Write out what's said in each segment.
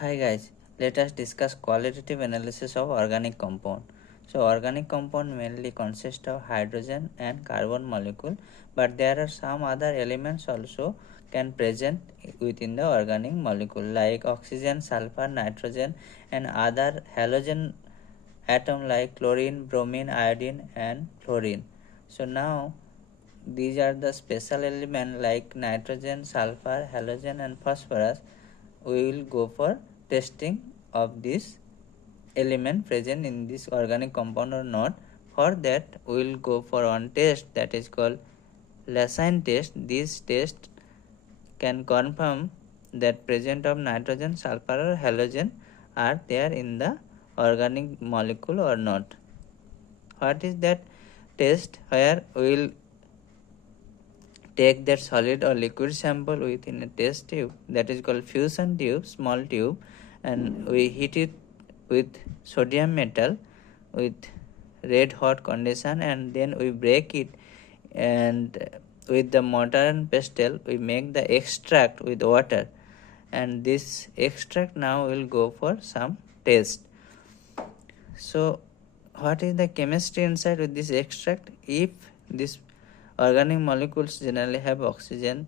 Hi guys, let us discuss qualitative analysis of organic compound. So organic compound mainly consist of hydrogen and carbon molecule, but there are some other elements also can present within the organic molecule like oxygen, sulfur, nitrogen and other halogen atom like chlorine, bromine, iodine and fluorine. So now these are the special elements like nitrogen, sulfur, halogen and phosphorus. We will go for testing of this element present in this organic compound or not. For that we will go for one test that is called Lassaigne test. This test can confirm that presence of nitrogen, sulfur or halogen are there in the organic molecule or not. What is that test? Where we will take that solid or liquid sample within a test tube that is called fusion tube, small tube, and we heat it with sodium metal with red hot condition, and then we break it, and with the mortar and pestle we make the extract with water, and this extract now will go for some test. So what is the chemistry inside with this extract? If this organic molecules generally have oxygen,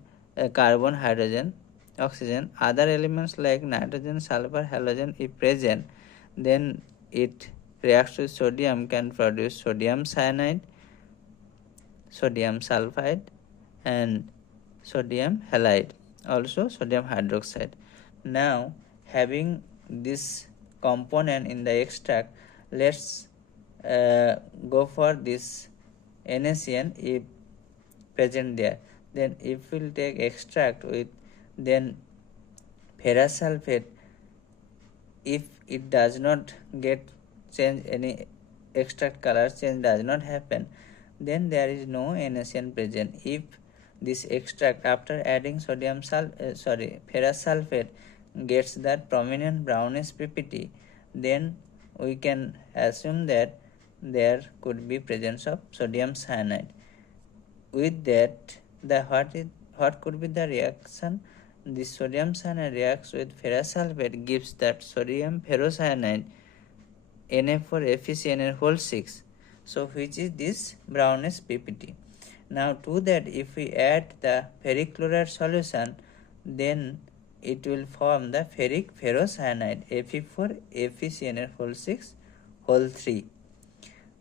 carbon, hydrogen, oxygen, other elements like nitrogen, sulfur, halogen if present, then it reacts with sodium, can produce sodium cyanide, sodium sulfide and sodium halide, also sodium hydroxide. Now having this component in the extract, let's go for this NaCN if present there. Then if we will take extract with then ferrous sulfate, if it does not get change, any extract color change does not happen, then there is no NaCN present. If this extract after adding ferrous sulfate gets that prominent brownish PPT, then we can assume that there could be presence of sodium cyanide. With that, what could be the reaction? The sodium cyanide reacts with ferrous sulfate, gives that sodium ferrocyanide Na4FeCN whole 6. So which is this brownish PPT. Now to that, if we add the ferric chloride solution, then it will form the ferric ferrocyanide Fe4FeCN whole 6 whole 3.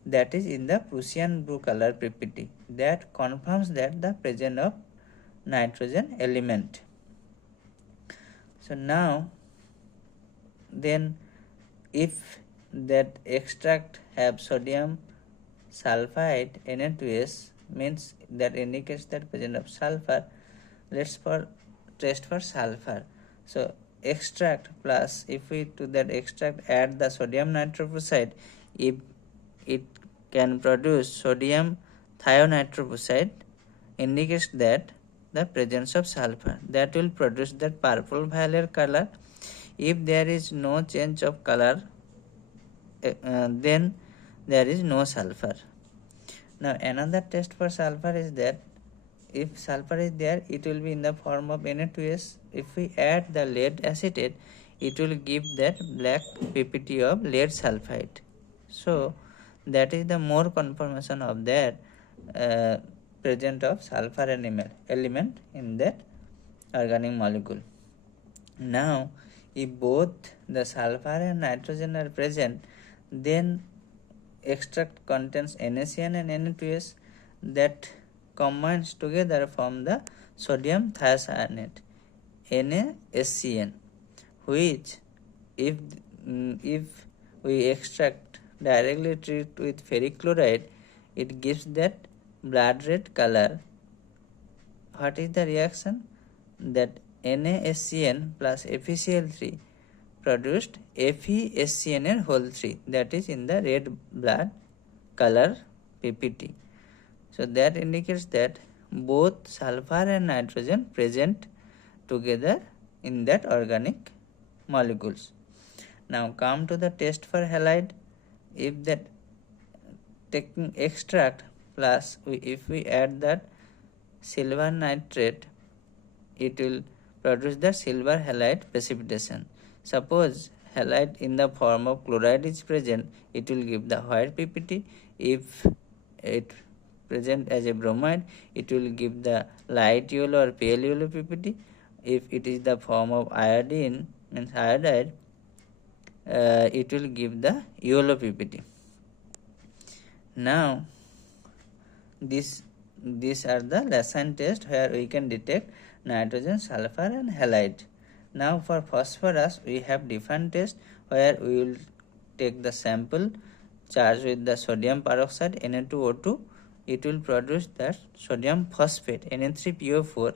That is in the Prussian blue color PPT. That confirms that the presence of nitrogen element. So now then if that extract have sodium sulfide Na2S, means that indicates that presence of sulfur. Let's test for sulfur. So extract plus, if we to that extract add the sodium nitroprusside, if it can produce sodium thionitroprusside, indicates that the presence of sulfur, that will produce that purple violet color. If there is no change of color, then there is no sulfur. Now another test for sulfur is that if sulfur is there, it will be in the form of Na2S. If we add the lead acetate, it will give that black PPT of lead sulfide. So that is the more confirmation of that presence of sulfur element in that organic molecule. Now if both the sulfur and nitrogen are present, then extract contains NaCN and Na2S that combines together form the sodium thiocyanate NaSCN, which if we extract directly treat with ferric chloride, it gives that blood red color. What is the reaction? That NaSCN plus FeCl3 produced FeSCN whole 3, that is in the red blood color PPT. So that indicates that both sulfur and nitrogen present together in that organic molecules. Now come to the test for halide. If that taking extract plus if we add that silver nitrate, it will produce the silver halide precipitation. Suppose halide in the form of chloride is present, it will give the white PPT. If it present as a bromide, it will give the light yellow or pale yellow PPT. If it is the form of iodine, means iodide, it will give the yellow PPT. Now these are the Lassaigne test where we can detect nitrogen, sulfur and halide. Now for phosphorus we have different tests where we will take the sample charged with the sodium peroxide Na2O2. It will produce that sodium phosphate Na3PO4.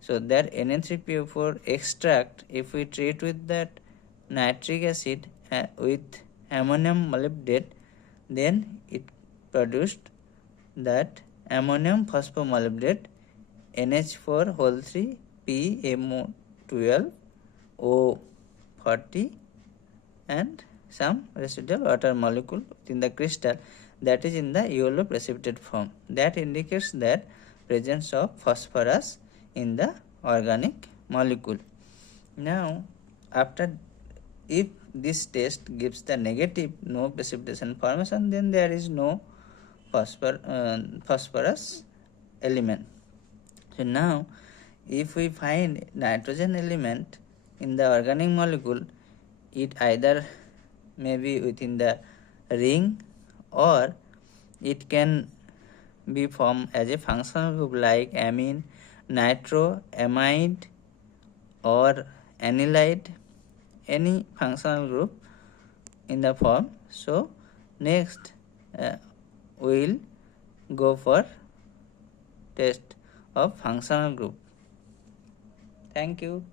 So that Na3PO4 extract, if we treat with that nitric acid with ammonium molybdate, then it produced that ammonium phosphomolybdate NH4 PMO12 O40 and some residual water molecule within the crystal, that is in the yellow precipitate form. That indicates that presence of phosphorus in the organic molecule. Now after, if this test gives the negative, no precipitation formation, then there is no phosphorus element. So now if we find nitrogen element in the organic molecule, it either may be within the ring or it can be formed as a functional group like amine, nitro, amide or anilide, any functional group in the form. So next we will go for test of functional group. Thank you.